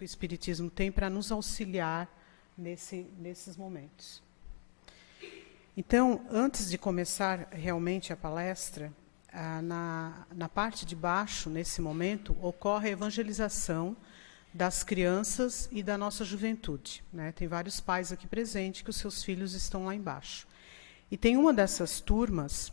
que o Espiritismo tem para nos auxiliar nesses momentos. Então, antes de começar realmente a palestra, na parte de baixo, nesse momento, ocorre a evangelização das crianças e da nossa juventude, né? Tem vários pais aqui presentes que os seus filhos estão lá embaixo. E tem uma dessas turmas,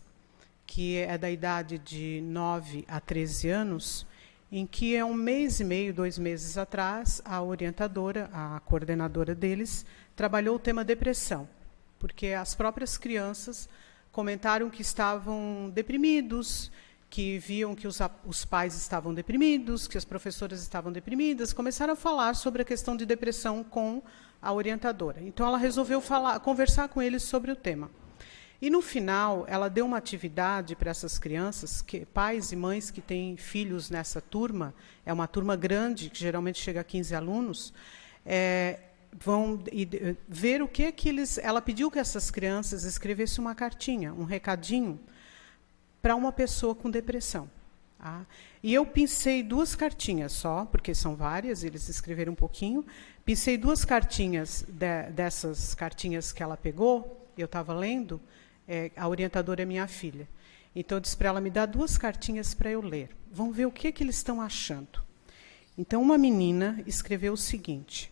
que é da idade de 9 a 13 anos, em que há 1 mês e meio, 2 meses atrás, a orientadora, a coordenadora deles, trabalhou o tema depressão, porque as próprias crianças comentaram que estavam deprimidos, que viam que os pais estavam deprimidos, que as professoras estavam deprimidas, começaram a falar sobre a questão de depressão com a orientadora. Então, ela resolveu conversar com eles sobre o tema. E, no final, ela deu uma atividade para essas crianças, pais e mães que têm filhos nessa turma, é uma turma grande, que geralmente chega a 15 alunos, vão ver o que eles... Ela pediu que essas crianças escrevessem uma cartinha, um recadinho, para uma pessoa com depressão. Tá? E eu pincei 2 cartinhas só, porque são várias, eles escreveram um pouquinho. Pincei 2 cartinhas dessas cartinhas que ela pegou, eu estava lendo, a orientadora é minha filha. Então, eu disse para ela, me dá 2 cartinhas para eu ler. Vamos ver o que eles estão achando. Então, uma menina escreveu o seguinte: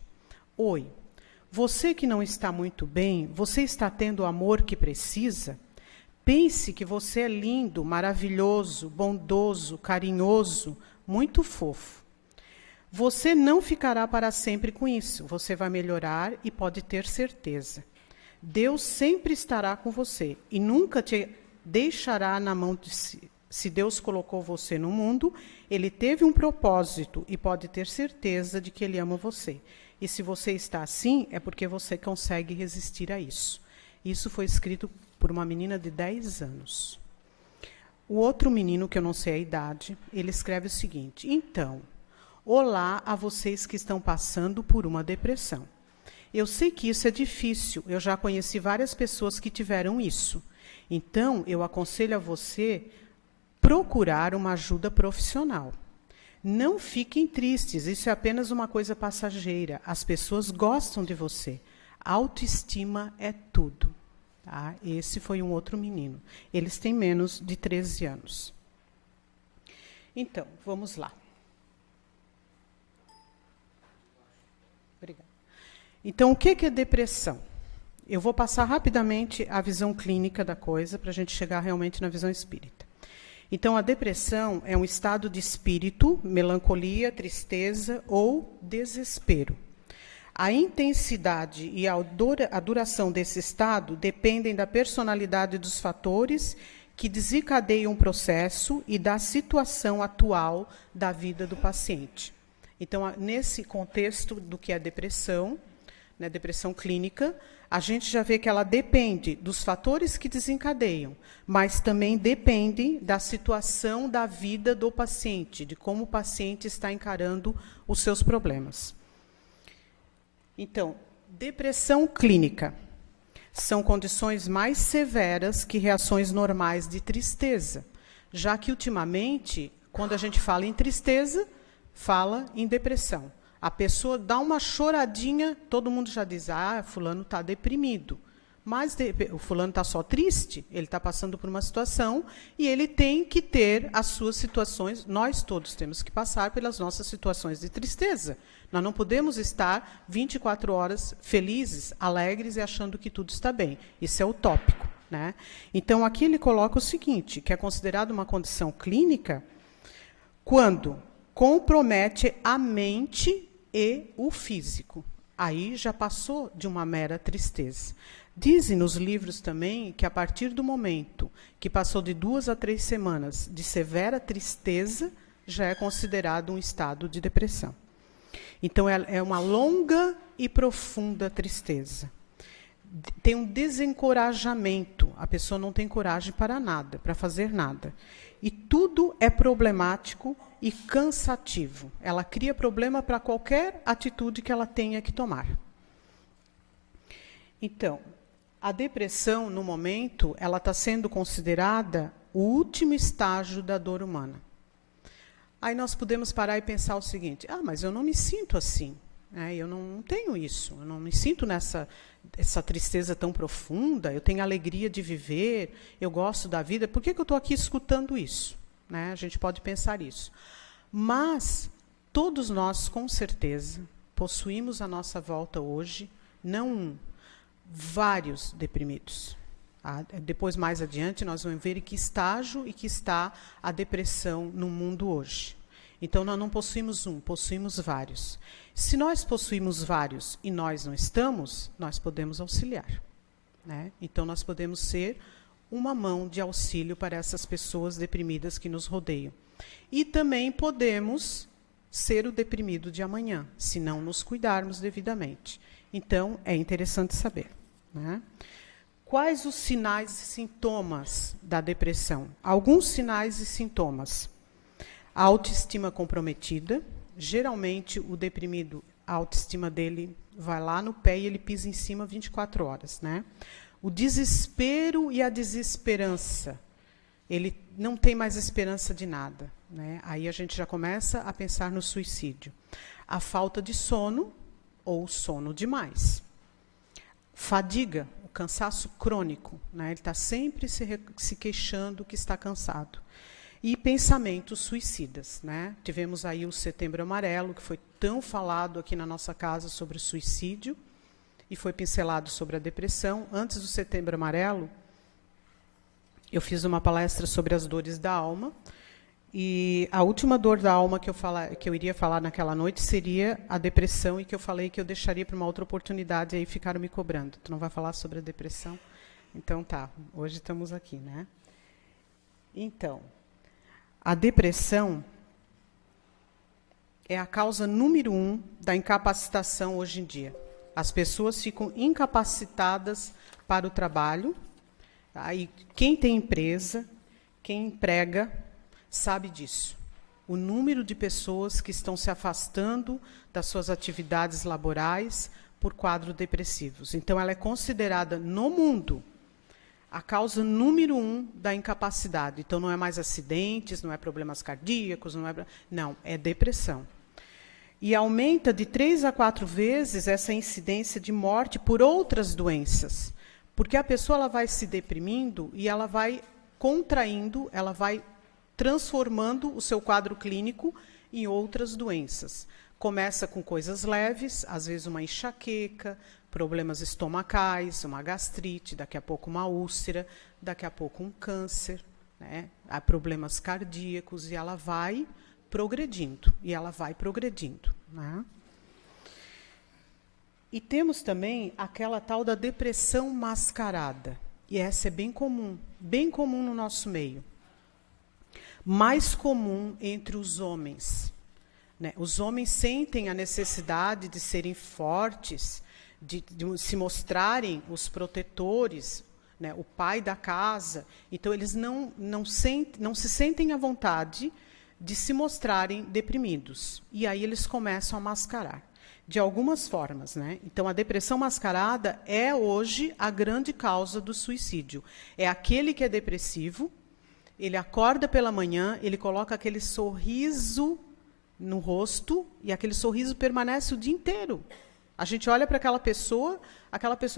Oi, você que não está muito bem, você está tendo o amor que precisa? Pense que você é lindo, maravilhoso, bondoso, carinhoso, muito fofo. Você não ficará para sempre com isso. Você vai melhorar e pode ter certeza. Deus sempre estará com você e nunca te deixará na mão de si. Se Deus colocou você no mundo, Ele teve um propósito e pode ter certeza de que Ele ama você. E se você está assim, é porque você consegue resistir a isso. Isso foi escrito por uma menina de 10 anos. O outro menino, que eu não sei a idade, ele escreve o seguinte: Então, olá a vocês que estão passando por uma depressão. Eu sei que isso é difícil, eu já conheci várias pessoas que tiveram isso. Então, eu aconselho a você procurar uma ajuda profissional. Não fiquem tristes, isso é apenas uma coisa passageira. As pessoas gostam de você. Autoestima é tudo. Tá? Esse foi um outro menino. Eles têm menos de 13 anos. Então, vamos lá. Obrigada. Então, o que é depressão? Eu vou passar rapidamente a visão clínica da coisa, para a gente chegar realmente na visão espírita. Então, a depressão é um estado de espírito, melancolia, tristeza ou desespero. A intensidade e a duração desse estado dependem da personalidade dos fatores que desencadeiam o processo e da situação atual da vida do paciente. Então, nesse contexto do que é depressão, né, depressão clínica, a gente já vê que ela depende dos fatores que desencadeiam, mas também depende da situação da vida do paciente, de como o paciente está encarando os seus problemas. Então, depressão clínica são condições mais severas que reações normais de tristeza, já que, ultimamente, quando a gente fala em tristeza, fala em depressão. A pessoa dá uma choradinha, todo mundo já diz, fulano está deprimido. Mas o fulano está só triste, ele está passando por uma situação e ele tem que ter as suas situações, nós todos temos que passar pelas nossas situações de tristeza. Nós não podemos estar 24 horas felizes, alegres e achando que tudo está bem. Isso é utópico, né? Então, aqui ele coloca o seguinte, que é considerado uma condição clínica quando compromete a mente e o físico. Aí já passou de uma mera tristeza. Dizem nos livros também que, a partir do momento que passou de 2 a 3 semanas de severa tristeza, já é considerado um estado de depressão. Então, é uma longa e profunda tristeza. Tem um desencorajamento. A pessoa não tem coragem para nada, para fazer nada. E tudo é problemático e cansativo. Ela cria problema para qualquer atitude que ela tenha que tomar. Então, a depressão, no momento, ela está sendo considerada o último estágio da dor humana. Aí nós podemos parar e pensar o seguinte, mas eu não me sinto assim. Eu não tenho isso, eu não me sinto essa tristeza tão profunda, eu tenho alegria de viver, eu gosto da vida, por que eu estou aqui escutando isso? A gente pode pensar isso. Mas todos nós, com certeza, possuímos à nossa volta hoje, não vários deprimidos. Depois, mais adiante, nós vamos ver em que estágio e que está a depressão no mundo hoje. Então, nós não possuímos um, possuímos vários. Se nós possuímos vários e nós não estamos, nós podemos auxiliar. Então, nós podemos ser uma mão de auxílio para essas pessoas deprimidas que nos rodeiam. E também podemos ser o deprimido de amanhã, se não nos cuidarmos devidamente. Então, é interessante saber. Quais os sinais e sintomas da depressão? Alguns sinais e sintomas. A autoestima comprometida. Geralmente, o deprimido, a autoestima dele vai lá no pé e ele pisa em cima 24 horas. O desespero e a desesperança. Ele não tem mais esperança de nada. Aí a gente já começa a pensar no suicídio. A falta de sono ou sono demais. Fadiga, o cansaço crônico. Ele está sempre se queixando que está cansado. E pensamentos suicidas. Tivemos aí o Setembro Amarelo, que foi tão falado aqui na nossa casa sobre o suicídio, e foi pincelado sobre a depressão. Antes do Setembro Amarelo, eu fiz uma palestra sobre as dores da alma, e a última dor da alma que eu iria falar naquela noite seria a depressão, e que eu falei que eu deixaria para uma outra oportunidade, e aí ficaram me cobrando. Tu não vai falar sobre a depressão? Então tá, hoje estamos aqui. Então, a depressão é a causa número 1 da incapacitação hoje em dia. As pessoas ficam incapacitadas para o trabalho. Aí, quem tem empresa, quem emprega, sabe disso. O número de pessoas que estão se afastando das suas atividades laborais por quadros depressivos. Então, ela é considerada, no mundo, a causa número 1 da incapacidade. Então, não é mais acidentes, não é problemas cardíacos, não, é depressão. E aumenta de 3 a 4 vezes essa incidência de morte por outras doenças. Porque a pessoa ela vai se deprimindo e ela vai contraindo, ela vai transformando o seu quadro clínico em outras doenças. Começa com coisas leves, às vezes uma enxaqueca, problemas estomacais, uma gastrite, daqui a pouco uma úlcera, daqui a pouco um câncer, há problemas cardíacos, e ela vai progredindo, E temos também aquela tal da depressão mascarada, e essa é bem comum no nosso meio. Mais comum entre os homens. Os homens sentem a necessidade de serem fortes, de se mostrarem os protetores, o pai da casa. Então, eles não se sentem à vontade de se mostrarem deprimidos. E aí eles começam a mascarar, de algumas formas. Então, a depressão mascarada é, hoje, a grande causa do suicídio. É aquele que é depressivo, ele acorda pela manhã, ele coloca aquele sorriso no rosto, e aquele sorriso permanece o dia inteiro. A gente olha para aquela pessoa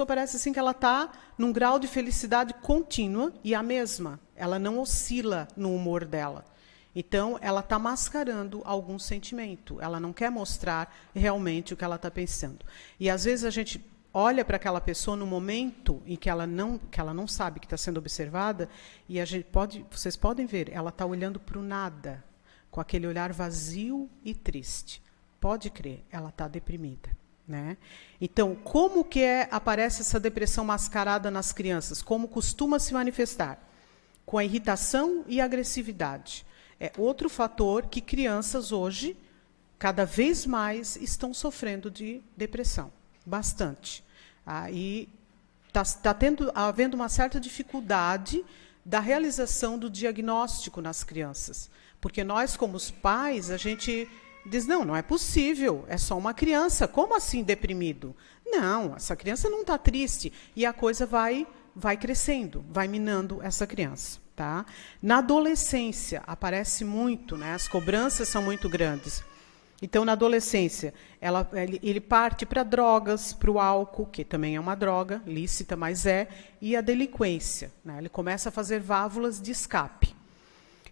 parece assim que ela está num grau de felicidade contínua, e a mesma. Ela não oscila no humor dela. Então, ela está mascarando algum sentimento. Ela não quer mostrar realmente o que ela está pensando. E, às vezes, a gente olha para aquela pessoa no momento em que ela não sabe que está sendo observada, e vocês podem ver, ela está olhando para o nada, com aquele olhar vazio e triste. Pode crer, ela está deprimida. Então, como que aparece essa depressão mascarada nas crianças? Como costuma se manifestar? Com a irritação e agressividade. É outro fator que crianças hoje, cada vez mais, estão sofrendo de depressão. Bastante. E está havendo uma certa dificuldade da realização do diagnóstico nas crianças. Porque nós, como os pais, a gente diz, não é possível, é só uma criança. Como assim deprimido? Não, essa criança não está triste. E a coisa vai crescendo, vai minando essa criança. Na adolescência, aparece muito, as cobranças são muito grandes. Então, na adolescência, ele parte para drogas, para o álcool, que também é uma droga, lícita, mas e a delinquência, né? Ele começa a fazer válvulas de escape.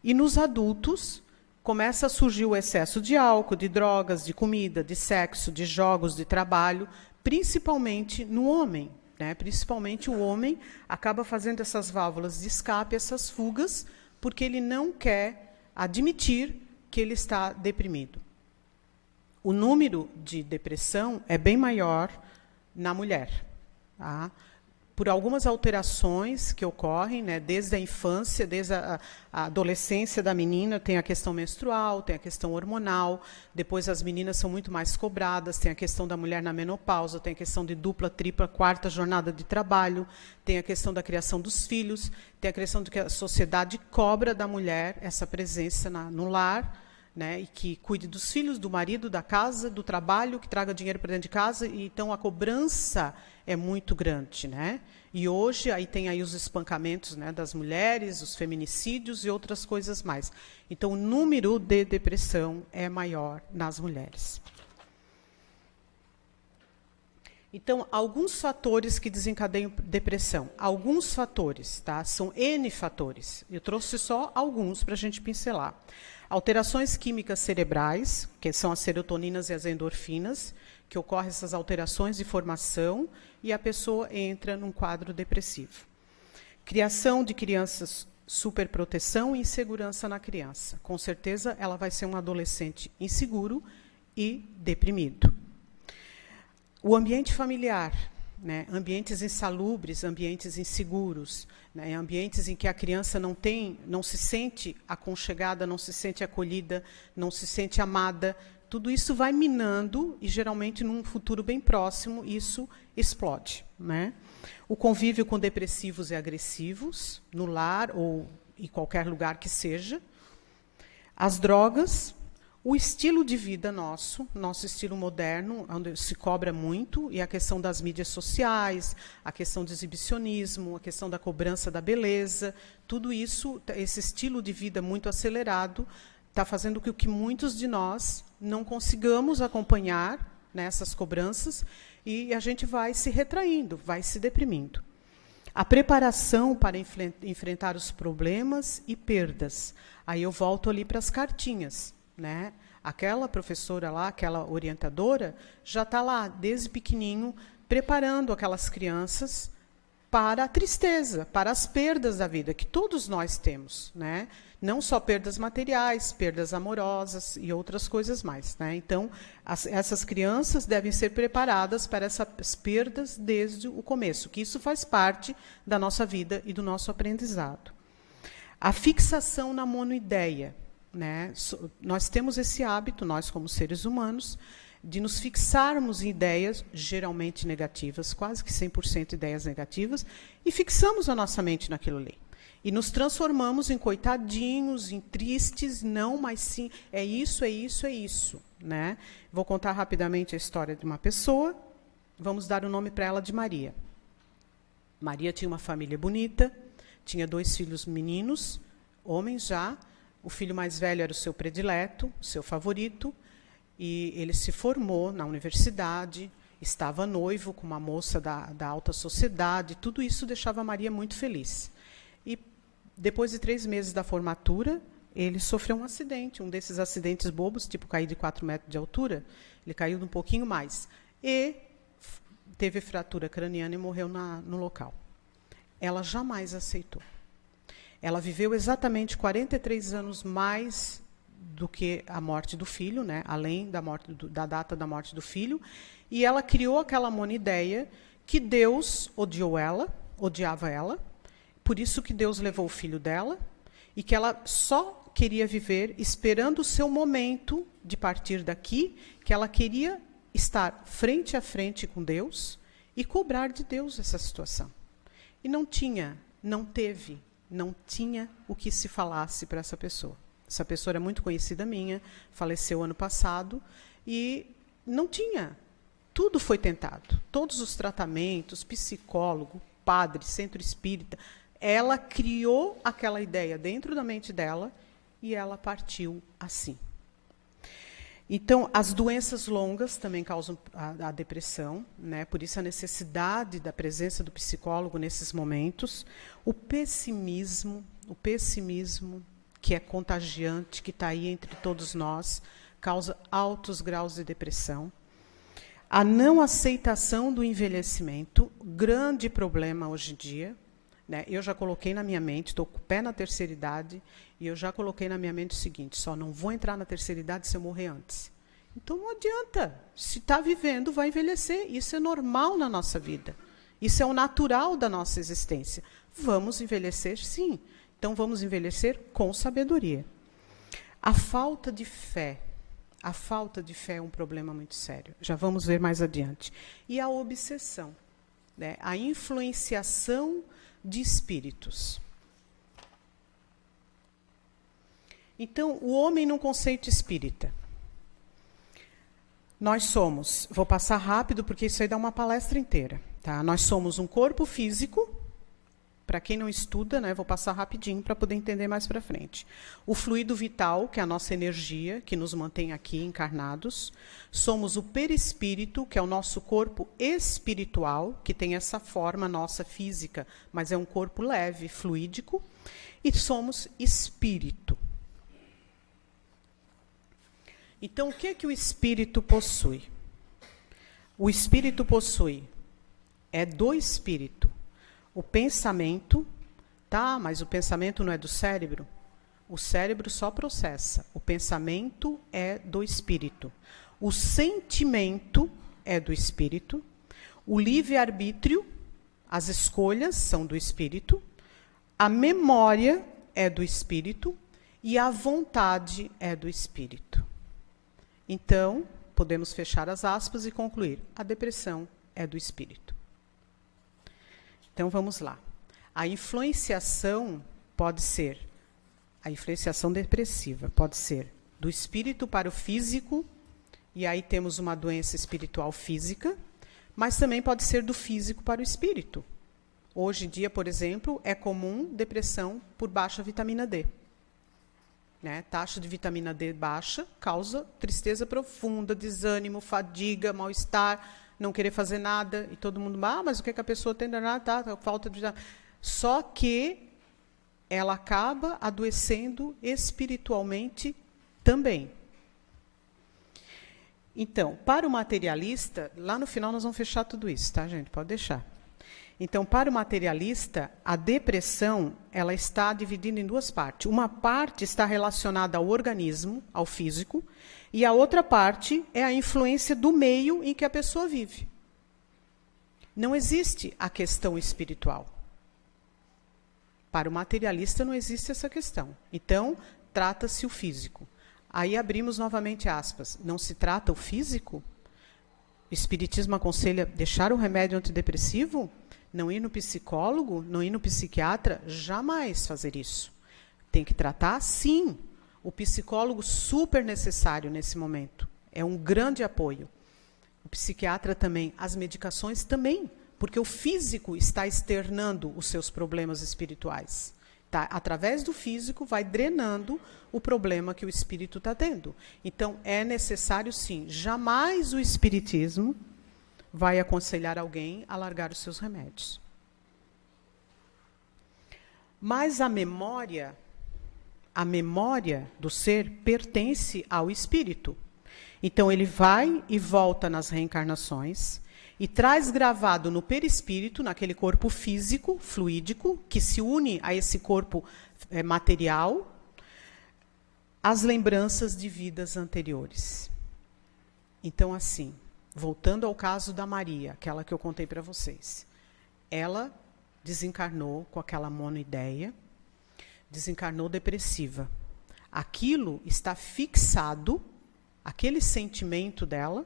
E nos adultos, começa a surgir o excesso de álcool, de drogas, de comida, de sexo, de jogos, de trabalho, principalmente no homem, né? Principalmente o homem acaba fazendo essas válvulas de escape, essas fugas, porque ele não quer admitir que ele está deprimido. O número de depressão é bem maior na mulher, tá? Por algumas alterações que ocorrem, né, desde a infância, desde a adolescência da menina, tem a questão menstrual, tem a questão hormonal, depois as meninas são muito mais cobradas, tem a questão da mulher na menopausa, tem a questão de dupla, tripla, quarta jornada de trabalho, tem a questão da criação dos filhos, tem a questão de que a sociedade cobra da mulher essa presença no lar, né, e que cuide dos filhos, do marido, da casa, do trabalho, que traga dinheiro para dentro de casa, e então a cobrança é muito grande, né? E hoje aí tem aí os espancamentos, né, das mulheres, os feminicídios e outras coisas mais. Então o número de depressão é maior nas mulheres. Então, alguns fatores que desencadeiam depressão. Alguns fatores, tá? São N fatores. Eu trouxe só alguns para a gente pincelar. Alterações químicas cerebrais, que são as serotoninas e as endorfinas, que ocorrem essas alterações de formação e a pessoa entra num quadro depressivo. Criação de crianças, superproteção e insegurança na criança. Com certeza, ela vai ser um adolescente inseguro e deprimido. O ambiente familiar, né? Ambientes insalubres, ambientes inseguros, né? Ambientes em que a criança não se sente aconchegada, não se sente acolhida, não se sente amada. Tudo isso vai minando e, geralmente, num futuro bem próximo, isso explode, né? O convívio com depressivos e agressivos, no lar ou em qualquer lugar que seja. As drogas, o estilo de vida nosso estilo moderno, onde se cobra muito, e a questão das mídias sociais, a questão do exibicionismo, a questão da cobrança da beleza, tudo isso, esse estilo de vida muito acelerado, está fazendo com que muitos de nós não consigamos acompanhar nessas cobranças e a gente vai se retraindo, vai se deprimindo. A preparação para enfrentar os problemas e perdas. Aí eu volto ali para as cartinhas, né? Aquela professora lá, aquela orientadora, já está lá, desde pequenininho, preparando aquelas crianças para a tristeza, para as perdas da vida, que todos nós temos, né? Não só perdas materiais, perdas amorosas e outras coisas mais, né? Então, essas crianças devem ser preparadas para essas perdas desde o começo, que isso faz parte da nossa vida e do nosso aprendizado. A fixação na monoideia, né? Nós temos esse hábito, nós como seres humanos, de nos fixarmos em ideias geralmente negativas, quase que 100% ideias negativas, e fixamos a nossa mente naquilo ali. E nos transformamos em coitadinhos, em tristes, não, mas sim, é isso, é isso, é isso, né? Vou contar rapidamente a história de uma pessoa, vamos dar o nome para ela de Maria. Maria tinha uma família bonita, tinha 2 filhos meninos, homens já, o filho mais velho era o seu predileto, o seu favorito, e ele se formou na universidade, estava noivo com uma moça da alta sociedade, tudo isso deixava a Maria muito feliz. E depois de 3 meses da formatura, ele sofreu um acidente, um desses acidentes bobos, tipo cair de 4 metros de altura, ele caiu um pouquinho mais, e teve fratura craniana e morreu no local. Ela jamais aceitou. Ela viveu exatamente 43 anos mais do que a morte do filho, né? Além da data da morte do filho, e ela criou aquela monoideia que Deus odiava ela, por isso que Deus levou o filho dela, e que ela só queria viver esperando o seu momento de partir daqui, que ela queria estar frente a frente com Deus e cobrar de Deus essa situação. E não tinha o que se falasse para essa pessoa. Essa pessoa era muito conhecida minha, faleceu ano passado, e não tinha. Tudo foi tentado. Todos os tratamentos, psicólogo, padre, centro espírita. Ela criou aquela ideia dentro da mente dela e ela partiu assim. Então, as doenças longas também causam a depressão, né? Por isso a necessidade da presença do psicólogo nesses momentos. O pessimismo, que é contagiante, que está aí entre todos nós, causa altos graus de depressão. A não aceitação do envelhecimento, grande problema hoje em dia, né? Eu já coloquei na minha mente, estou com o pé na terceira idade, e eu já coloquei na minha mente o seguinte: só não vou entrar na terceira idade se eu morrer antes. Então não adianta. Se está vivendo, vai envelhecer. Isso é normal na nossa vida. Isso é o natural da nossa existência. Vamos envelhecer, sim. Então vamos envelhecer com sabedoria. A falta de fé. A falta de fé é um problema muito sério. Já vamos ver mais adiante. E a obsessão, né? A influenciação de espíritos. Então, o homem no conceito espírita. Nós somos, vou passar rápido porque isso aí dá uma palestra inteira, tá? Nós somos um corpo físico, para quem não estuda, né, vou passar rapidinho para poder entender mais para frente. O fluido vital, que é a nossa energia, que nos mantém aqui encarnados. Somos o perispírito, que é o nosso corpo espiritual, que tem essa forma nossa física, mas é um corpo leve, fluídico. E somos espírito. Então, o que é que o espírito possui? O espírito possui, é do espírito, o pensamento, tá? Mas o pensamento não é do cérebro? O cérebro só processa. O pensamento é do espírito. O sentimento é do espírito. O livre-arbítrio, as escolhas são do espírito. A memória é do espírito. E a vontade é do espírito. Então, podemos fechar as aspas e concluir: a depressão é do espírito. Então, vamos lá. A influenciação pode ser, a influenciação depressiva pode ser do espírito para o físico, e aí temos uma doença espiritual física, mas também pode ser do físico para o espírito. Hoje em dia, por exemplo, é comum depressão por baixa vitamina D. Né? Taxa de vitamina D baixa causa tristeza profunda, desânimo, fadiga, mal-estar, não querer fazer nada, e todo mundo, mas o que, é que a pessoa tem? Tá, falta de vitamina. Só que ela acaba adoecendo espiritualmente também. Então, para o materialista, lá no final nós vamos fechar tudo isso, tá, gente? Pode deixar. Então, para o materialista, a depressão ela está dividida em duas partes. Uma parte está relacionada ao organismo, ao físico, e a outra parte é a influência do meio em que a pessoa vive. Não existe a questão espiritual. Para o materialista não existe essa questão. Então, trata-se o físico. Aí abrimos novamente aspas. Não se trata o físico? O Espiritismo aconselha deixar o remédio antidepressivo? Não ir no psicólogo? Não ir no psiquiatra? Jamais fazer isso. Tem que tratar, sim. O psicólogo super necessário nesse momento. É um grande apoio. O psiquiatra também. As medicações também. Porque o físico está externando os seus problemas espirituais. Tá? Através do físico vai drenando o problema que o espírito está tendo. Então, é necessário, sim. Jamais o espiritismo vai aconselhar alguém a largar os seus remédios. Mas a memória do ser pertence ao espírito. Então, ele vai e volta nas reencarnações e traz gravado no perispírito, naquele corpo físico, fluídico, que se une a esse corpo material, as lembranças de vidas anteriores. Então, assim, voltando ao caso da Maria, aquela que eu contei para vocês, ela desencarnou com aquela monoideia, desencarnou depressiva. Aquilo está fixado, aquele sentimento dela,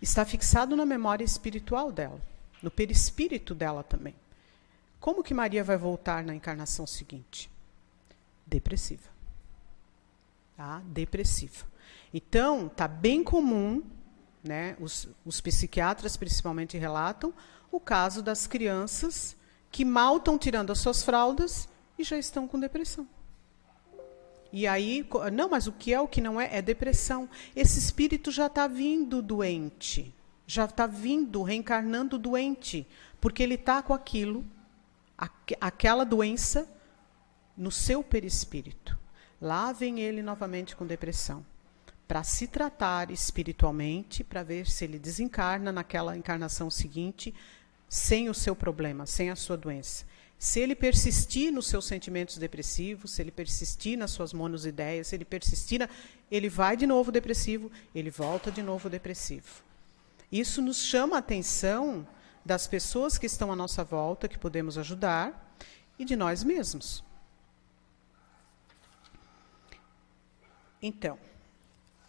está fixado na memória espiritual dela, no perispírito dela também. Como que Maria vai voltar na encarnação seguinte? Depressiva. Tá? Depressiva. Então, está bem comum, né, os psiquiatras principalmente relatam, o caso das crianças que mal estão tirando as suas fraldas e já estão com depressão. E aí, não, mas o que é, o que não é? É depressão. Esse espírito já está vindo doente, já está vindo, reencarnando doente, porque ele está com aquilo, aquela doença no seu perispírito. Lá vem ele novamente com depressão, para se tratar espiritualmente, para ver se ele desencarna naquela encarnação seguinte, sem o seu problema, sem a sua doença. Se ele persistir nos seus sentimentos depressivos, se ele persistir nas suas monoideias, se ele persistir, ele vai de novo depressivo, ele volta de novo depressivo. Isso nos chama a atenção das pessoas que estão à nossa volta, que podemos ajudar, e de nós mesmos. Então,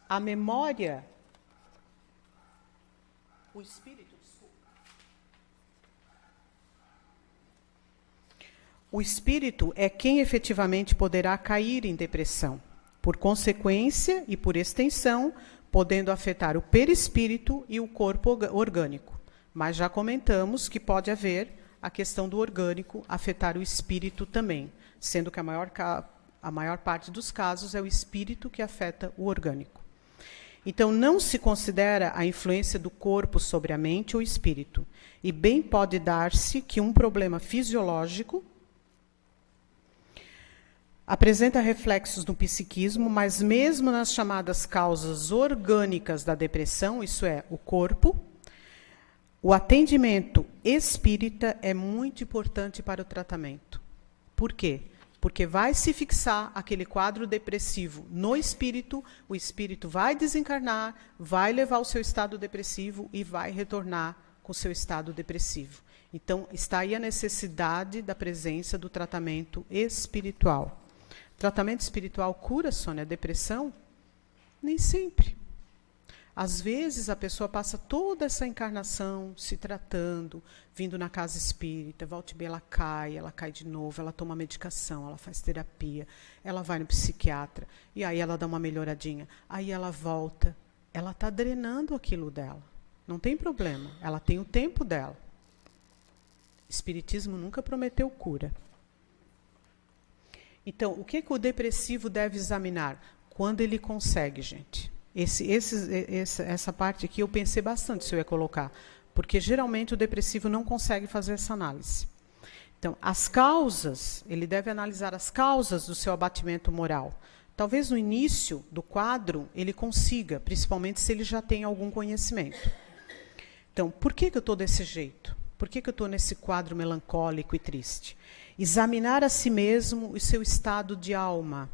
a memória, o espírito, o espírito é quem efetivamente poderá cair em depressão, por consequência e por extensão, podendo afetar o perispírito e o corpo orgânico. Mas já comentamos que pode haver a questão do orgânico afetar o espírito também, sendo que a maior parte dos casos é o espírito que afeta o orgânico. Então, não se considera a influência do corpo sobre a mente ou espírito, e bem pode dar-se que um problema fisiológico apresenta reflexos no psiquismo, mas mesmo nas chamadas causas orgânicas da depressão, isso é, o corpo, o atendimento espírita é muito importante para o tratamento. Por quê? Porque vai se fixar aquele quadro depressivo no espírito, o espírito vai desencarnar, vai levar o seu estado depressivo e vai retornar com o seu estado depressivo. Então, está aí a necessidade da presença do tratamento espiritual. Tratamento espiritual cura, Sônia, a depressão? Nem sempre. Às vezes, a pessoa passa toda essa encarnação se tratando, vindo na casa espírita, volta e meia ela cai de novo, ela toma medicação, ela faz terapia, ela vai no psiquiatra, e aí ela dá uma melhoradinha, aí ela volta, ela está drenando aquilo dela. Não tem problema, ela tem o tempo dela. Espiritismo nunca prometeu cura. Então, o que o depressivo deve examinar? Quando ele consegue, gente. Essa parte aqui eu pensei bastante se eu ia colocar, porque geralmente o depressivo não consegue fazer essa análise. Então, as causas, ele deve analisar as causas do seu abatimento moral. Talvez no início do quadro ele consiga, principalmente se ele já tem algum conhecimento. Então, por que eu estou desse jeito? Por que eu estou nesse quadro melancólico e triste? Examinar a si mesmo o seu estado de alma.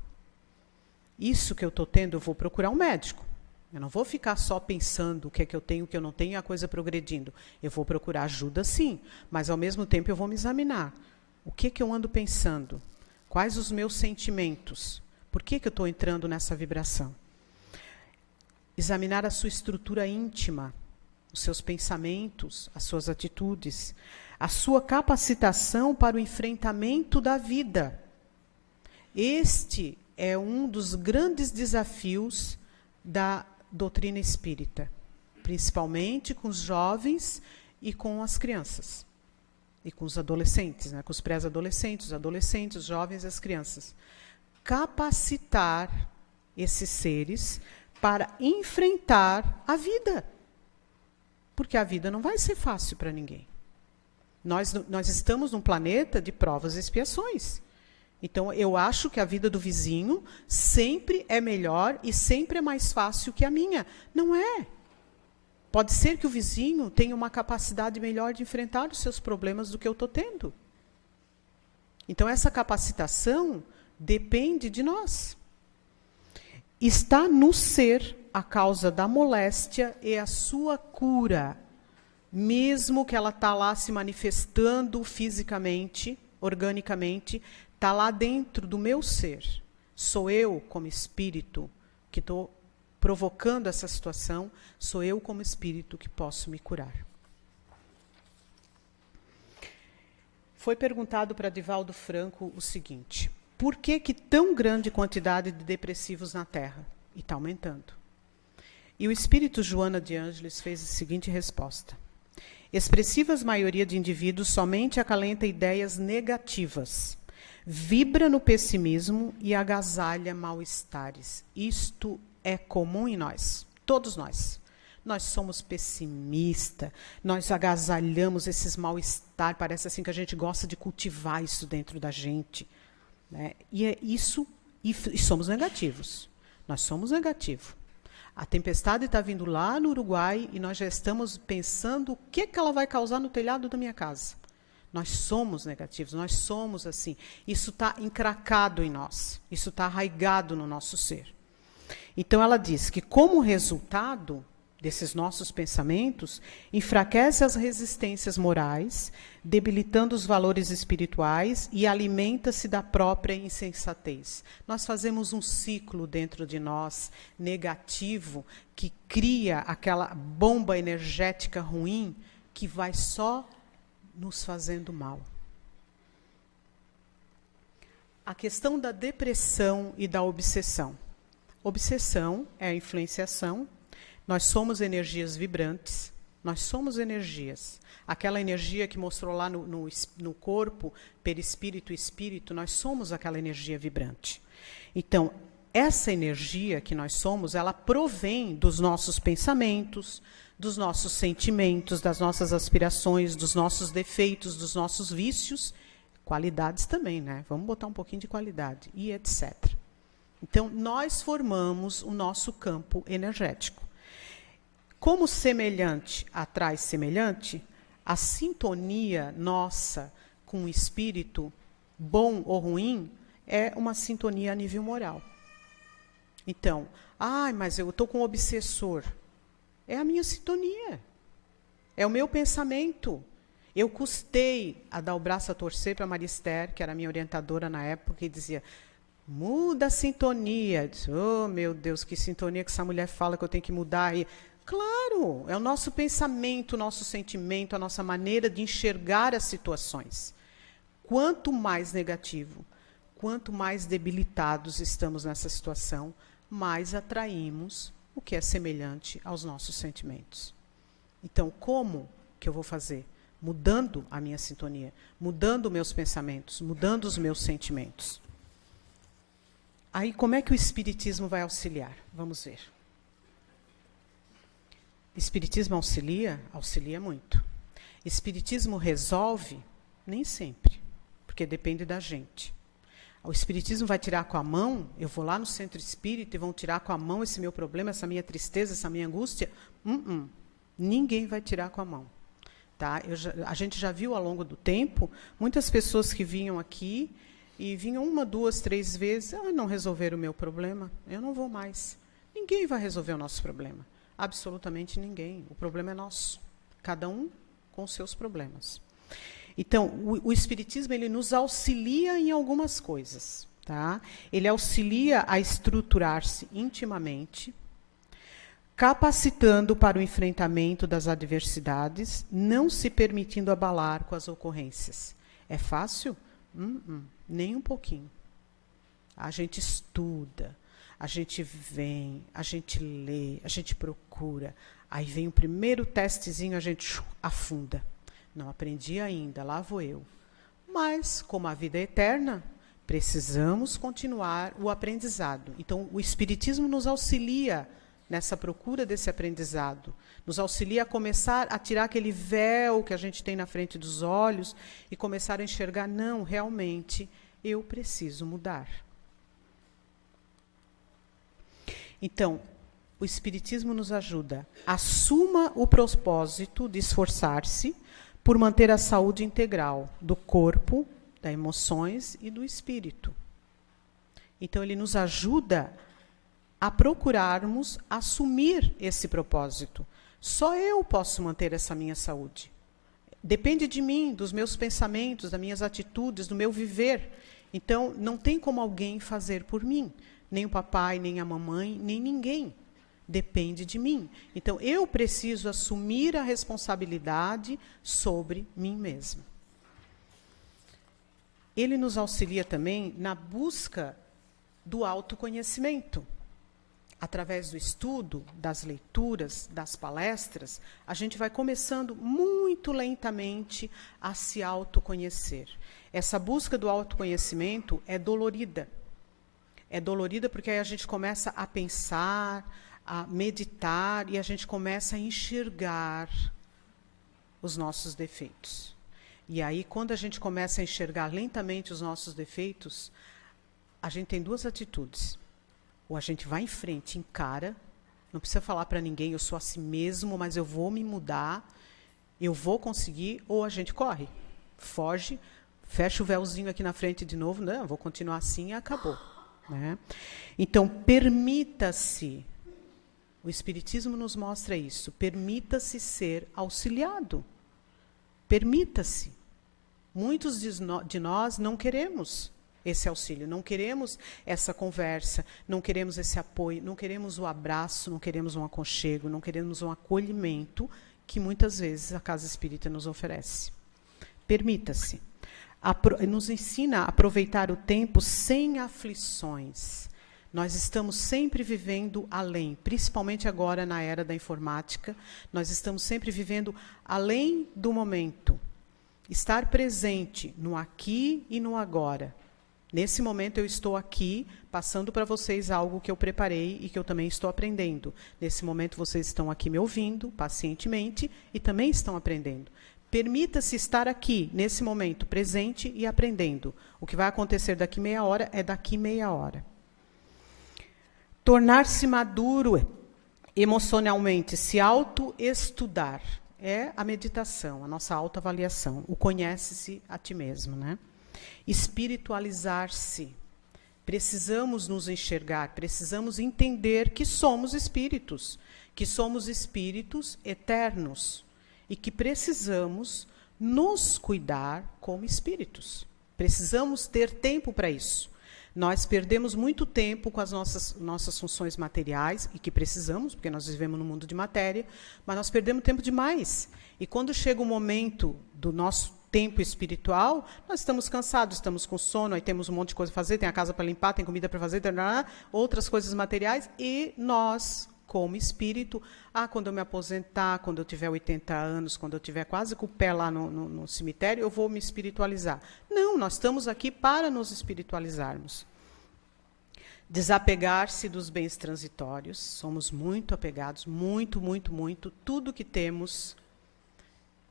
Isso que eu estou tendo, eu vou procurar um médico. Eu não vou ficar só pensando o que é que eu tenho, o que eu não tenho, e a coisa progredindo. Eu vou procurar ajuda, sim, mas ao mesmo tempo eu vou me examinar. O que eu ando pensando? Quais os meus sentimentos? Por que eu estou entrando nessa vibração? Examinar a sua estrutura íntima, os seus pensamentos, as suas atitudes, a sua capacitação para o enfrentamento da vida. Este é um dos grandes desafios da doutrina espírita, principalmente com os jovens e com as crianças, e com os adolescentes, né, com os pré-adolescentes, os adolescentes, os jovens e as crianças. Capacitar esses seres para enfrentar a vida. Porque a vida não vai ser fácil para ninguém. Nós estamos num planeta de provas e expiações. Então, eu acho que a vida do vizinho sempre é melhor e sempre é mais fácil que a minha. Não é. Pode ser que o vizinho tenha uma capacidade melhor de enfrentar os seus problemas do que eu estou tendo. Então, essa capacitação depende de nós. Está no ser a causa da moléstia e a sua cura, mesmo que ela está lá se manifestando fisicamente, organicamente, está lá dentro do meu ser. Sou eu, como espírito, que estou provocando essa situação, sou eu, como espírito, que posso me curar. Foi perguntado para Divaldo Franco o seguinte: por que tão grande quantidade de depressivos na Terra? E está aumentando. E o espírito Joana de Ângeles fez a seguinte resposta: expressivas maioria de indivíduos somente acalenta ideias negativas, vibra no pessimismo e agasalha mal-estares. Isto é comum em nós, todos nós. Nós somos pessimistas, nós agasalhamos esses mal-estar, parece assim que a gente gosta de cultivar isso dentro da gente. Né? E é isso, e somos negativos. Nós somos negativos. A tempestade está vindo lá no Uruguai e nós já estamos pensando o que ela vai causar no telhado da minha casa. Nós somos negativos, nós somos assim. Isso está encracado em nós, isso está arraigado no nosso ser. Então ela diz que, como resultado desses nossos pensamentos, enfraquece as resistências morais, debilitando os valores espirituais e alimenta-se da própria insensatez. Nós fazemos um ciclo dentro de nós negativo que cria aquela bomba energética ruim que vai só nos fazendo mal. A questão da depressão e da obsessão. Obsessão é a influenciação. Nós somos energias vibrantes, nós somos energias. Aquela energia que mostrou lá no corpo, perispírito e espírito, nós somos aquela energia vibrante. Então, essa energia que nós somos, ela provém dos nossos pensamentos, dos nossos sentimentos, das nossas aspirações, dos nossos defeitos, dos nossos vícios, qualidades também, né? Vamos botar um pouquinho de qualidade, e etc. Então, nós formamos o nosso campo energético. Como semelhante atrai semelhante, a sintonia nossa com o espírito, bom ou ruim, é uma sintonia a nível moral. Então, mas eu estou com um obsessor. É a minha sintonia. É o meu pensamento. Eu custei a dar o braço a torcer para a Marister, que era a minha orientadora na época, e dizia, muda a sintonia. Eu disse, oh, meu Deus, que sintonia que essa mulher fala que eu tenho que mudar. E, claro, é o nosso pensamento, o nosso sentimento, a nossa maneira de enxergar as situações. Quanto mais negativo, quanto mais debilitados estamos nessa situação, mais atraímos o que é semelhante aos nossos sentimentos. Então, como que eu vou fazer? Mudando a minha sintonia, mudando meus pensamentos, mudando os meus sentimentos. Aí, como é que o Espiritismo vai auxiliar? Vamos ver. Espiritismo auxilia? Auxilia muito. Espiritismo resolve? Nem sempre, porque depende da gente. O Espiritismo vai tirar com a mão, eu vou lá no centro espírita e vão tirar com a mão esse meu problema, essa minha tristeza, essa minha angústia? Ninguém vai tirar com a mão. Tá? A gente já viu ao longo do tempo muitas pessoas que vinham aqui e vinham 1, 2, 3 vezes, não resolveram o meu problema, eu não vou mais. Ninguém vai resolver o nosso problema. Absolutamente ninguém. O problema é nosso. Cada um com os seus problemas. Então, o Espiritismo ele nos auxilia em algumas coisas. Tá? Ele auxilia a estruturar-se intimamente, capacitando para o enfrentamento das adversidades, não se permitindo abalar com as ocorrências. É fácil? Nem um pouquinho. A gente estuda, a gente vem, a gente lê, a gente procura. Aí vem o primeiro testezinho, a gente afunda. Não aprendi ainda, lá vou eu. Mas, como a vida é eterna, precisamos continuar o aprendizado. Então, o Espiritismo nos auxilia nessa procura desse aprendizado. Nos auxilia a começar a tirar aquele véu que a gente tem na frente dos olhos e começar a enxergar, não, realmente, eu preciso mudar. Então, o Espiritismo nos ajuda. Assuma o propósito de esforçar-se por manter a saúde integral do corpo, das emoções e do espírito. Então, ele nos ajuda a procurarmos assumir esse propósito. Só eu posso manter essa minha saúde. Depende de mim, dos meus pensamentos, das minhas atitudes, do meu viver. Então, não tem como alguém fazer por mim. Nem o papai, nem a mamãe, nem ninguém. Depende de mim. Então, eu preciso assumir a responsabilidade sobre mim mesma. Ele nos auxilia também na busca do autoconhecimento. através do estudo, das leituras, das palestras, a gente vai começando muito lentamente a se autoconhecer. Essa busca do autoconhecimento é dolorida. É dolorida porque aí a gente começa a pensar, a meditar, e a gente começa a enxergar os nossos defeitos. E aí, quando a gente começa a enxergar lentamente os nossos defeitos, a gente tem duas atitudes. Ou a gente vai em frente, encara, não precisa falar para ninguém, eu sou assim mesmo, mas eu vou me mudar, eu vou conseguir, ou a gente corre, foge, fecha o véuzinho aqui na frente de novo, não, vou continuar assim e acabou. Né? Então, permita-se, o Espiritismo nos mostra isso, permita-se ser auxiliado. Permita-se. Muitos de nós não queremos esse auxílio, não queremos essa conversa, não queremos esse apoio, não queremos o abraço, não queremos um aconchego, não queremos um acolhimento que muitas vezes a Casa Espírita nos oferece. Permita-se. Nos ensina a aproveitar o tempo sem aflições. Nós estamos sempre vivendo além, principalmente agora na era da informática, nós estamos sempre vivendo além do momento. Estar presente no aqui e no agora. Nesse momento eu estou aqui, passando para vocês algo que eu preparei e que eu também estou aprendendo. Nesse momento vocês estão aqui me ouvindo, pacientemente, e também estão aprendendo. Permita-se estar aqui, nesse momento, presente e aprendendo. O que vai acontecer daqui meia hora é daqui meia hora. Tornar-se maduro emocionalmente, se autoestudar. É a meditação, a nossa autoavaliação. O conhece-se a ti mesmo, né? Espiritualizar-se. Precisamos nos enxergar, precisamos entender que somos espíritos eternos e que precisamos nos cuidar como espíritos. Precisamos ter tempo para isso. Nós perdemos muito tempo com as nossas funções materiais, e que precisamos, porque nós vivemos num mundo de matéria, mas nós perdemos tempo demais. E quando chega o momento do nosso tempo espiritual, nós estamos cansados, estamos com sono, aí temos um monte de coisa para fazer, tem a casa para limpar, tem comida para fazer, outras coisas materiais, e nós, como espírito, quando eu me aposentar, quando eu tiver 80 anos, quando eu tiver quase com o pé lá no cemitério, eu vou me espiritualizar. Não, nós estamos aqui para nos espiritualizarmos. Desapegar-se dos bens transitórios, somos muito apegados, muito, muito, muito, tudo que temos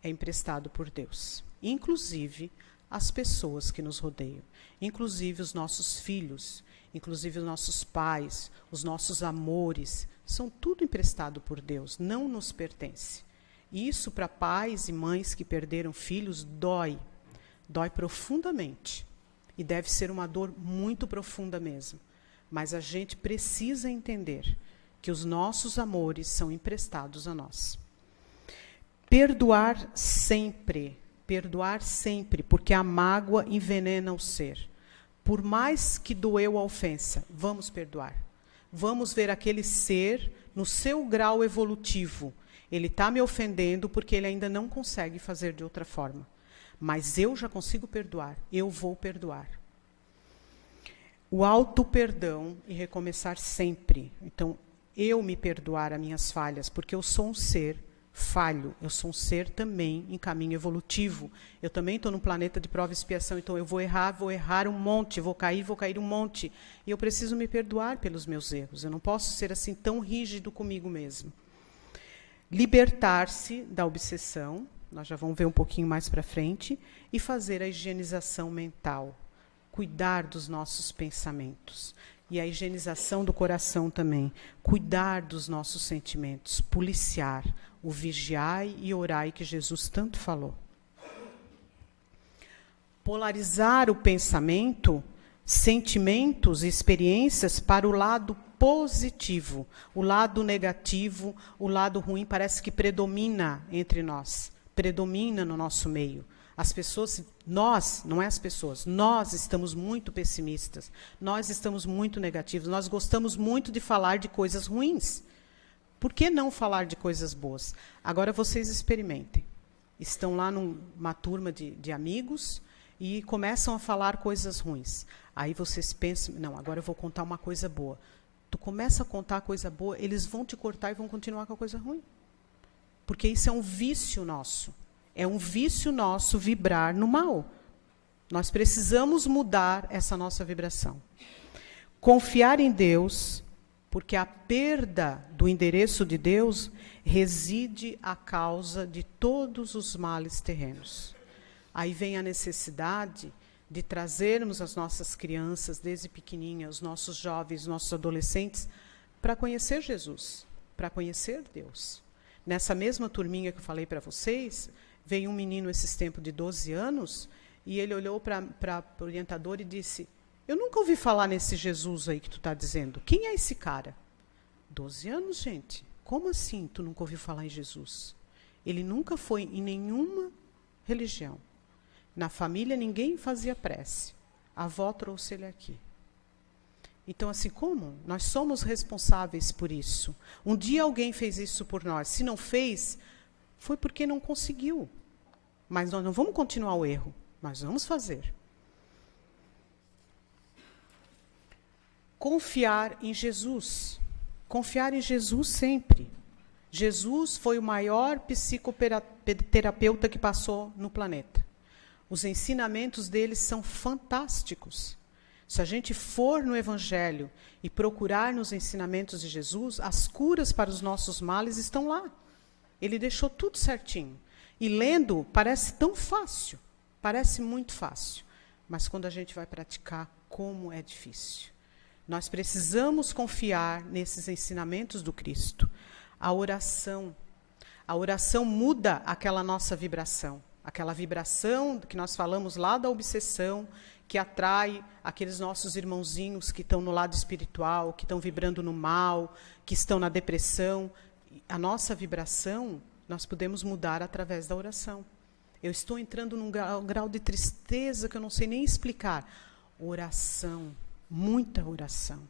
é emprestado por Deus. Inclusive as pessoas que nos rodeiam, inclusive os nossos filhos, inclusive os nossos pais, os nossos amores, são tudo emprestado por Deus, não nos pertence. Isso para pais e mães que perderam filhos dói profundamente. E deve ser uma dor muito profunda mesmo. Mas a gente precisa entender que os nossos amores são emprestados a nós. Perdoar sempre, porque a mágoa envenena o ser. Por mais que doeu a ofensa, vamos perdoar. Vamos ver aquele ser no seu grau evolutivo. Ele está me ofendendo porque ele ainda não consegue fazer de outra forma. Mas eu já consigo perdoar, eu vou perdoar. O auto-perdão e recomeçar sempre. Então, eu me perdoar as minhas falhas, porque eu sou um ser falho, eu sou um ser também em caminho evolutivo. Eu também estou num planeta de prova e expiação, então eu vou errar um monte, vou cair um monte. E eu preciso me perdoar pelos meus erros. Eu não posso ser assim tão rígido comigo mesmo. Libertar-se da obsessão, nós já vamos ver um pouquinho mais para frente, e fazer a higienização mental. Cuidar dos nossos pensamentos. E a higienização do coração também. Cuidar dos nossos sentimentos. Policiar. O vigiai e orai que Jesus tanto falou. Polarizar o pensamento, sentimentos e experiências para o lado positivo. O lado negativo, o lado ruim parece que predomina entre nós. Predomina no nosso meio. As pessoas, nós, não é as pessoas, nós estamos muito pessimistas, nós estamos muito negativos, nós gostamos muito de falar de coisas ruins. Por que não falar de coisas boas? Agora vocês experimentem. Estão lá numa turma de amigos e começam a falar coisas ruins. Aí vocês pensam, não, agora eu vou contar uma coisa boa. Tu começa a contar coisa boa, eles vão te cortar e vão continuar com a coisa ruim. Porque isso é um vício nosso. É um vício nosso vibrar no mal. Nós precisamos mudar essa nossa vibração. Confiar em Deus, porque a perda do endereço de Deus reside a causa de todos os males terrenos. Aí vem a necessidade de trazermos as nossas crianças, desde pequenininhas, os nossos jovens, nossos adolescentes, para conhecer Jesus, para conhecer Deus. Nessa mesma turminha que eu falei para vocês, veio um menino esses tempos de 12 anos, e ele olhou para o orientador e disse, eu nunca ouvi falar nesse Jesus aí que tu está dizendo. Quem é esse cara? 12 anos, gente. Como assim tu nunca ouviu falar em Jesus? Ele nunca foi em nenhuma religião. Na família ninguém fazia prece. A avó trouxe ele aqui. Então, assim, como? Nós somos responsáveis por isso. Um dia alguém fez isso por nós. Se não fez, foi porque não conseguiu. Mas nós não vamos continuar o erro. Nós vamos fazer. Confiar em Jesus. Confiar em Jesus sempre. Jesus foi o maior psicoterapeuta que passou no planeta. Os ensinamentos dele são fantásticos. Se a gente for no Evangelho e procurar nos ensinamentos de Jesus, as curas para os nossos males estão lá. Ele deixou tudo certinho. E lendo, parece tão fácil. Parece muito fácil. Mas quando a gente vai praticar, como é difícil. Nós precisamos confiar nesses ensinamentos do Cristo. A oração muda aquela nossa vibração. Aquela vibração que nós falamos lá da obsessão, que atrai aqueles nossos irmãozinhos que estão no lado espiritual, que estão vibrando no mal, que estão na depressão. A nossa vibração, nós podemos mudar através da oração. Eu estou entrando num grau de tristeza que eu não sei nem explicar. Oração, muita oração.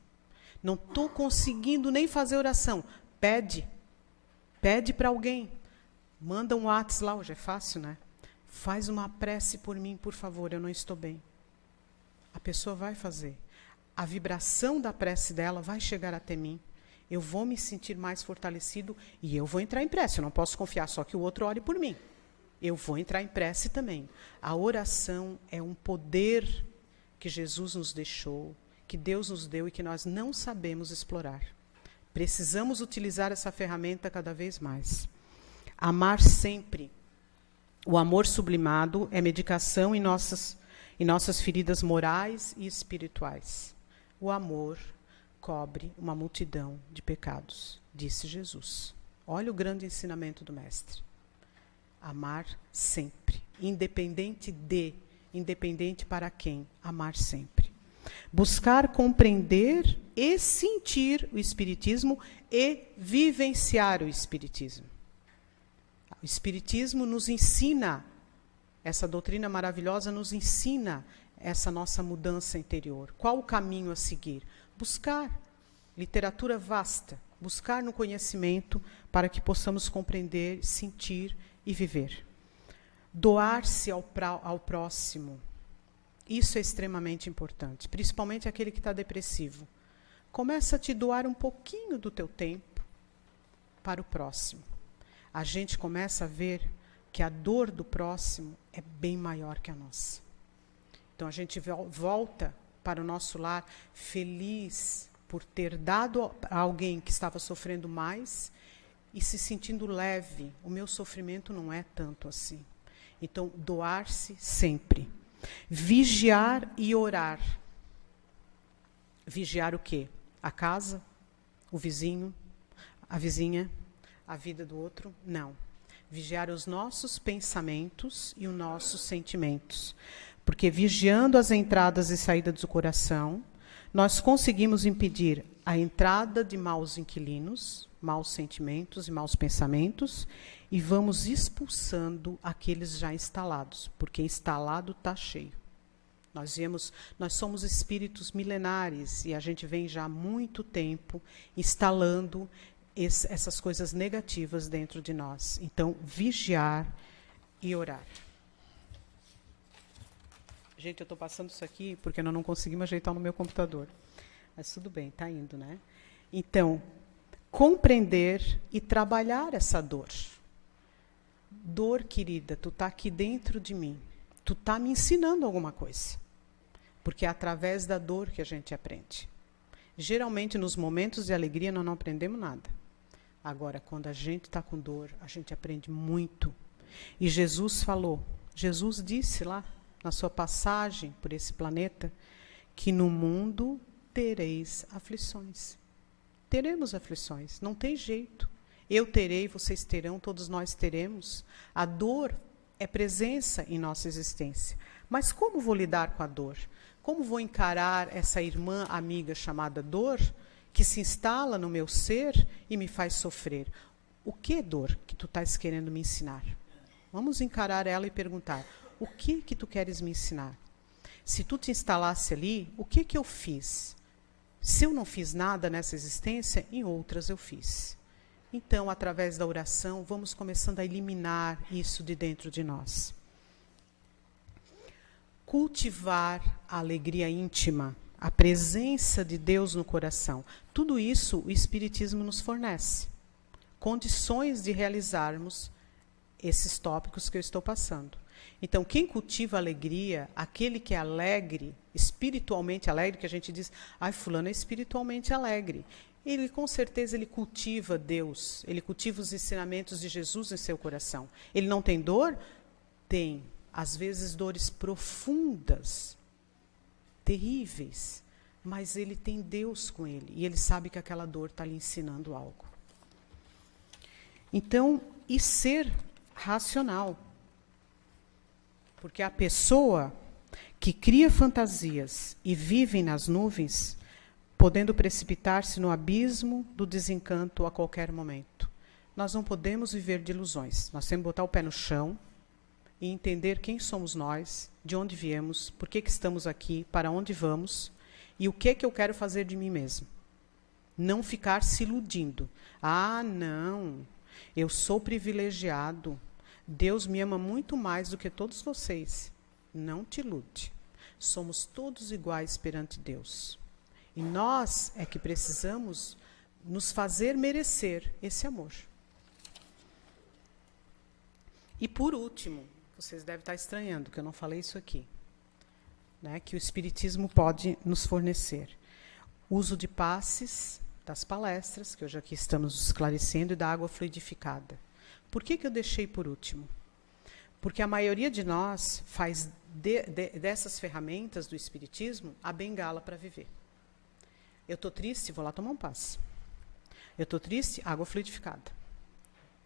Não estou conseguindo nem fazer oração. Pede para alguém. Manda um WhatsApp lá, hoje é fácil, né? Faz uma prece por mim, por favor, eu não estou bem. A pessoa vai fazer. A vibração da prece dela vai chegar até mim. Eu vou me sentir mais fortalecido e eu vou entrar em prece. Eu não posso confiar só que o outro ore por mim. Eu vou entrar em prece também. A oração é um poder que Jesus nos deixou, que Deus nos deu e que nós não sabemos explorar. Precisamos utilizar essa ferramenta cada vez mais. Amar sempre. O amor sublimado é medicação em nossas feridas morais e espirituais. O amor cobre uma multidão de pecados, disse Jesus. Olha o grande ensinamento do Mestre. Amar sempre, independente para quem, amar sempre. Buscar compreender e sentir o Espiritismo e vivenciar o Espiritismo. O Espiritismo nos ensina, essa doutrina maravilhosa nos ensina essa nossa mudança interior. Qual o caminho a seguir? Buscar literatura vasta, buscar no conhecimento para que possamos compreender, sentir e viver. Doar-se ao próximo. Isso é extremamente importante, principalmente aquele que está depressivo. Começa a te doar um pouquinho do teu tempo para o próximo. A gente começa a ver que a dor do próximo é bem maior que a nossa. Então a gente volta para o nosso lar feliz por ter dado a alguém que estava sofrendo mais e se sentindo leve. O meu sofrimento não é tanto assim. Então, doar-se sempre. Vigiar e orar. Vigiar o quê? A casa? O vizinho? A vizinha? A vida do outro? Não. Vigiar os nossos pensamentos e os nossos sentimentos. Porque vigiando as entradas e saídas do coração, nós conseguimos impedir a entrada de maus inquilinos, maus sentimentos e maus pensamentos, e vamos expulsando aqueles já instalados, porque instalado está cheio. Nós somos espíritos milenares e a gente vem já há muito tempo instalando essas coisas negativas dentro de nós. Então, vigiar e orar. Gente, eu estou passando isso aqui porque nós não conseguimos ajeitar no meu computador. Mas tudo bem, está indo, né? Então, compreender e trabalhar essa dor. Dor, querida, tu está aqui dentro de mim. Tu está me ensinando alguma coisa. Porque é através da dor que a gente aprende. Geralmente, nos momentos de alegria, nós não aprendemos nada. Agora, quando a gente está com dor, a gente aprende muito. E Jesus falou, Jesus disse lá, na sua passagem por esse planeta, que no mundo tereis aflições. Teremos aflições, não tem jeito. Eu terei, vocês terão, todos nós teremos. A dor é presença em nossa existência. Mas como vou lidar com a dor? Como vou encarar essa irmã amiga chamada dor, que se instala no meu ser e me faz sofrer? O que é dor que tu estás querendo me ensinar? Vamos encarar ela e perguntar, o que tu queres me ensinar? Se tu te instalasse ali, o que eu fiz? Se eu não fiz nada nessa existência, em outras eu fiz. Então, através da oração, vamos começando a eliminar isso de dentro de nós. Cultivar a alegria íntima, a presença de Deus no coração. Tudo isso o Espiritismo nos fornece. Condições de realizarmos esses tópicos que eu estou passando. Então, quem cultiva a alegria, aquele que é alegre, espiritualmente alegre, que a gente diz, ai, fulano é espiritualmente alegre. Ele, com certeza, ele cultiva Deus, ele cultiva os ensinamentos de Jesus em seu coração. Ele não tem dor? Tem. Às vezes, dores profundas, terríveis, mas ele tem Deus com ele, e ele sabe que aquela dor está lhe ensinando algo. Então, e ser racional. Porque a pessoa que cria fantasias e vive nas nuvens, podendo precipitar-se no abismo do desencanto a qualquer momento. Nós não podemos viver de ilusões. Nós temos que botar o pé no chão e entender quem somos nós, de onde viemos, por que estamos aqui, para onde vamos e o que eu quero fazer de mim mesmo. Não ficar se iludindo. Ah, não, eu sou privilegiado. Deus me ama muito mais do que todos vocês. Não te ilude. Somos todos iguais perante Deus. E nós é que precisamos nos fazer merecer esse amor. E por último, vocês devem estar estranhando que eu não falei isso aqui, né, que o Espiritismo pode nos fornecer. Uso de passes, das palestras, que hoje aqui estamos esclarecendo, e da água fluidificada. Por que eu deixei por último? Porque a maioria de nós faz dessas ferramentas do Espiritismo a bengala para viver. Eu estou triste, vou lá tomar um passe. Eu estou triste, água fluidificada.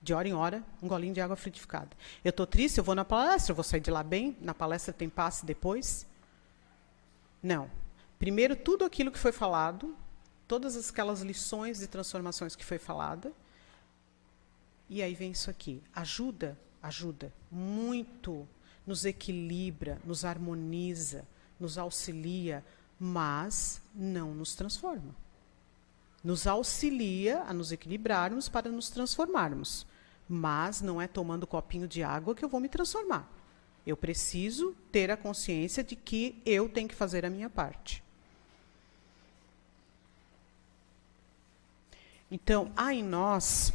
De hora em hora, um golinho de água fluidificada. Eu estou triste, eu vou na palestra, eu vou sair de lá bem, na palestra tem passe depois. Não. Primeiro, tudo aquilo que foi falado, todas aquelas lições de transformações que foi falada, e aí vem isso aqui. Ajuda muito, nos equilibra, nos harmoniza, nos auxilia, mas não nos transforma. Nos auxilia a nos equilibrarmos para nos transformarmos. Mas não é tomando copinho de água que eu vou me transformar. Eu preciso ter a consciência de que eu tenho que fazer a minha parte. Então, há em nós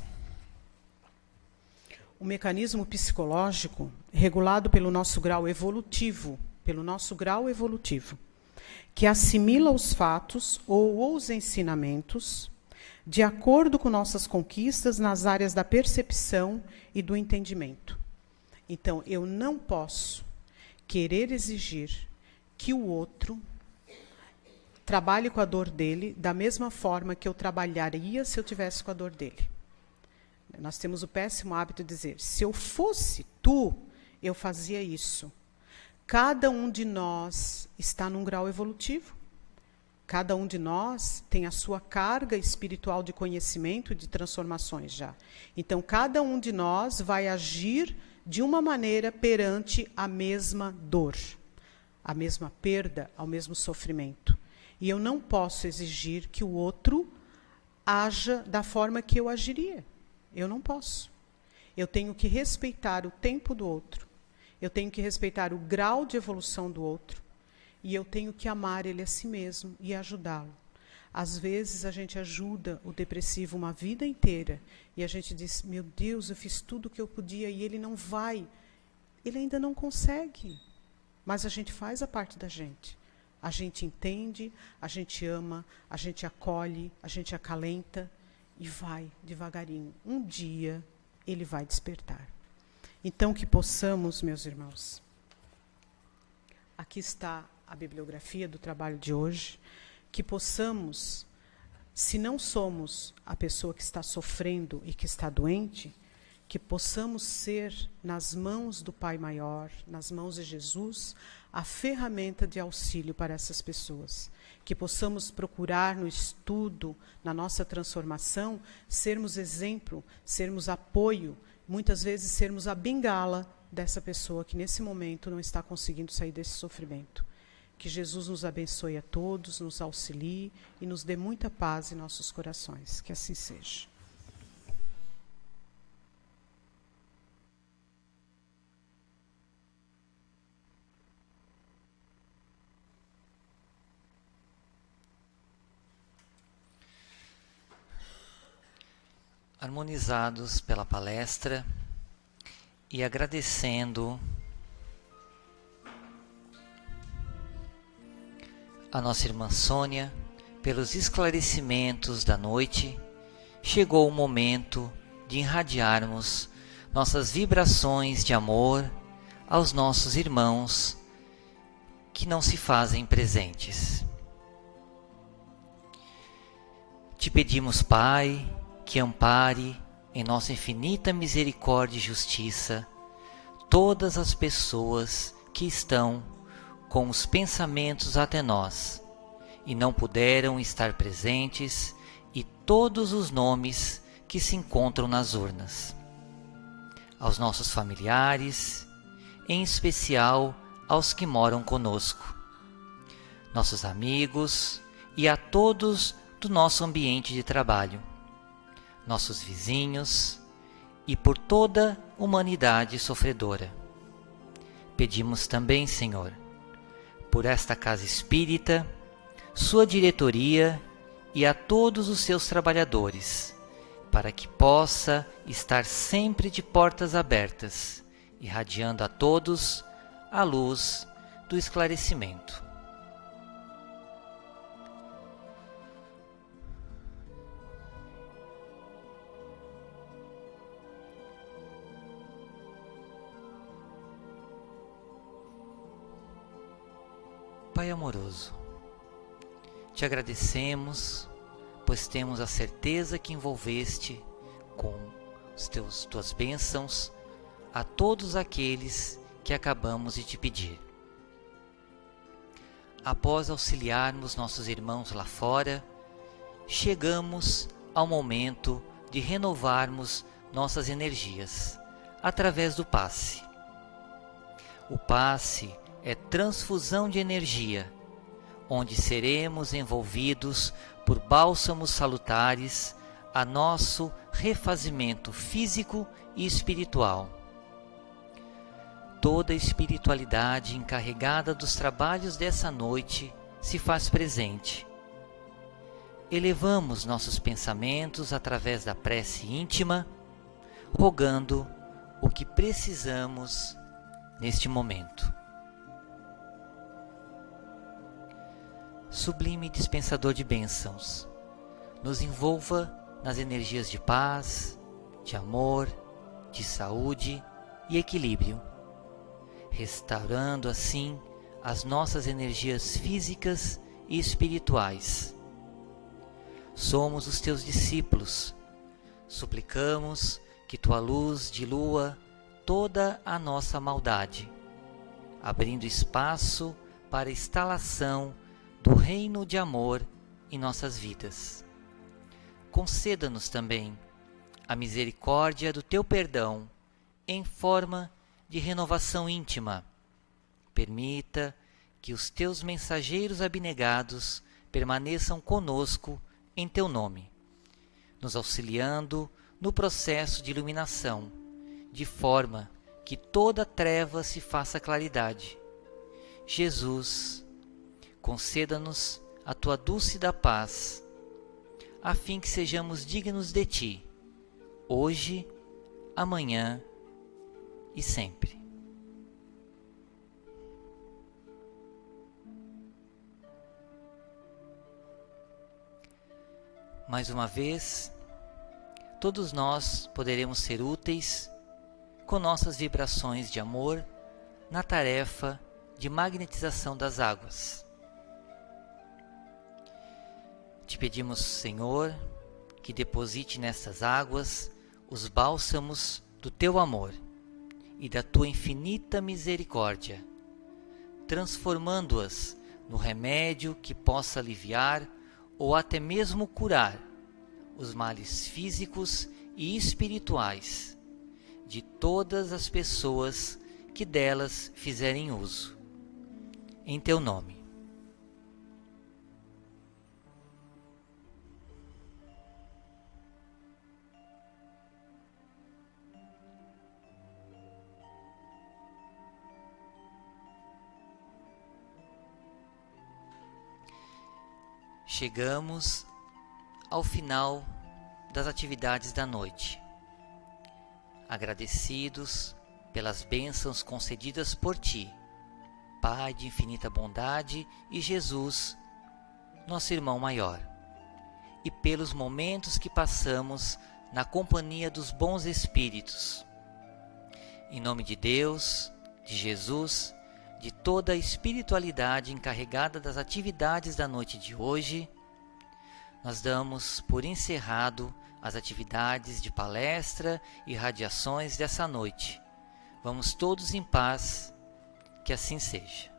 um mecanismo psicológico regulado pelo nosso grau evolutivo, que assimila os fatos ou os ensinamentos de acordo com nossas conquistas nas áreas da percepção e do entendimento. Então, eu não posso querer exigir que o outro trabalhe com a dor dele da mesma forma que eu trabalharia se eu tivesse com a dor dele. Nós temos o péssimo hábito de dizer, se eu fosse tu, eu fazia isso. Cada um de nós está num grau evolutivo. Cada um de nós tem a sua carga espiritual de conhecimento e de transformações já. Então, cada um de nós vai agir de uma maneira perante a mesma dor, a mesma perda, ao mesmo sofrimento. E eu não posso exigir que o outro haja da forma que eu agiria. Eu não posso. Eu tenho que respeitar o tempo do outro. Eu tenho que respeitar o grau de evolução do outro. E eu tenho que amar ele a si mesmo e ajudá-lo. Às vezes a gente ajuda o depressivo uma vida inteira e a gente diz, meu Deus, eu fiz tudo o que eu podia e ele não vai. Ele ainda não consegue, mas a gente faz a parte da gente. A gente entende, a gente ama, a gente acolhe, a gente acalenta e vai devagarinho. Um dia ele vai despertar. Então que possamos, meus irmãos, aqui está a bibliografia do trabalho de hoje, que possamos, se não somos a pessoa que está sofrendo e que está doente, que possamos ser, nas mãos do Pai Maior, nas mãos de Jesus, a ferramenta de auxílio para essas pessoas. Que possamos procurar no estudo, na nossa transformação, sermos exemplo, sermos apoio, muitas vezes sermos a bengala dessa pessoa que nesse momento não está conseguindo sair desse sofrimento. Que Jesus nos abençoe a todos, nos auxilie e nos dê muita paz em nossos corações. Que assim seja. Harmonizados pela palestra e agradecendo a nossa irmã Sônia pelos esclarecimentos da noite, chegou o momento de irradiarmos nossas vibrações de amor aos nossos irmãos que não se fazem presentes. Te pedimos, Pai, que ampare em nossa infinita misericórdia e justiça todas as pessoas que estão com os pensamentos até nós e não puderam estar presentes, e todos os nomes que se encontram nas urnas. Aos nossos familiares, em especial aos que moram conosco, nossos amigos e a todos do nosso ambiente de trabalho, nossos vizinhos e por toda a humanidade sofredora. Pedimos também, Senhor, por esta casa espírita, sua diretoria e a todos os seus trabalhadores, para que possa estar sempre de portas abertas, irradiando a todos a luz do esclarecimento. Pai amoroso, te agradecemos, pois temos a certeza que envolveste com tuas bênçãos a todos aqueles que acabamos de te pedir. Após auxiliarmos nossos irmãos lá fora, chegamos ao momento de renovarmos nossas energias através do passe. O passe é transfusão de energia, onde seremos envolvidos por bálsamos salutares a nosso refazimento físico e espiritual. Toda a espiritualidade encarregada dos trabalhos dessa noite se faz presente. Elevamos nossos pensamentos através da prece íntima, rogando o que precisamos neste momento. Sublime dispensador de bênçãos, nos envolva nas energias de paz, de amor, de saúde e equilíbrio, restaurando assim as nossas energias físicas e espirituais. Somos os teus discípulos, suplicamos que tua luz dilua toda a nossa maldade, abrindo espaço para a instalação do reino de amor em nossas vidas. Conceda-nos também a misericórdia do teu perdão em forma de renovação íntima. Permita que os teus mensageiros abnegados permaneçam conosco em teu nome, nos auxiliando no processo de iluminação, de forma que toda treva se faça claridade. Jesus, conceda-nos a tua dúlcida paz a fim que sejamos dignos de Ti, hoje, amanhã e sempre. Mais uma vez, todos nós poderemos ser úteis com nossas vibrações de amor na tarefa de magnetização das águas. Te pedimos, Senhor, que deposite nessas águas os bálsamos do Teu amor e da Tua infinita misericórdia, transformando-as no remédio que possa aliviar ou até mesmo curar os males físicos e espirituais de todas as pessoas que delas fizerem uso. Em Teu nome. Chegamos ao final das atividades da noite. Agradecidos pelas bênçãos concedidas por Ti, Pai de infinita bondade, e Jesus, nosso irmão maior, e pelos momentos que passamos na companhia dos bons espíritos. Em nome de Deus, de Jesus, de toda a espiritualidade encarregada das atividades da noite de hoje, nós damos por encerrado as atividades de palestra e radiações dessa noite. Vamos todos em paz, que assim seja.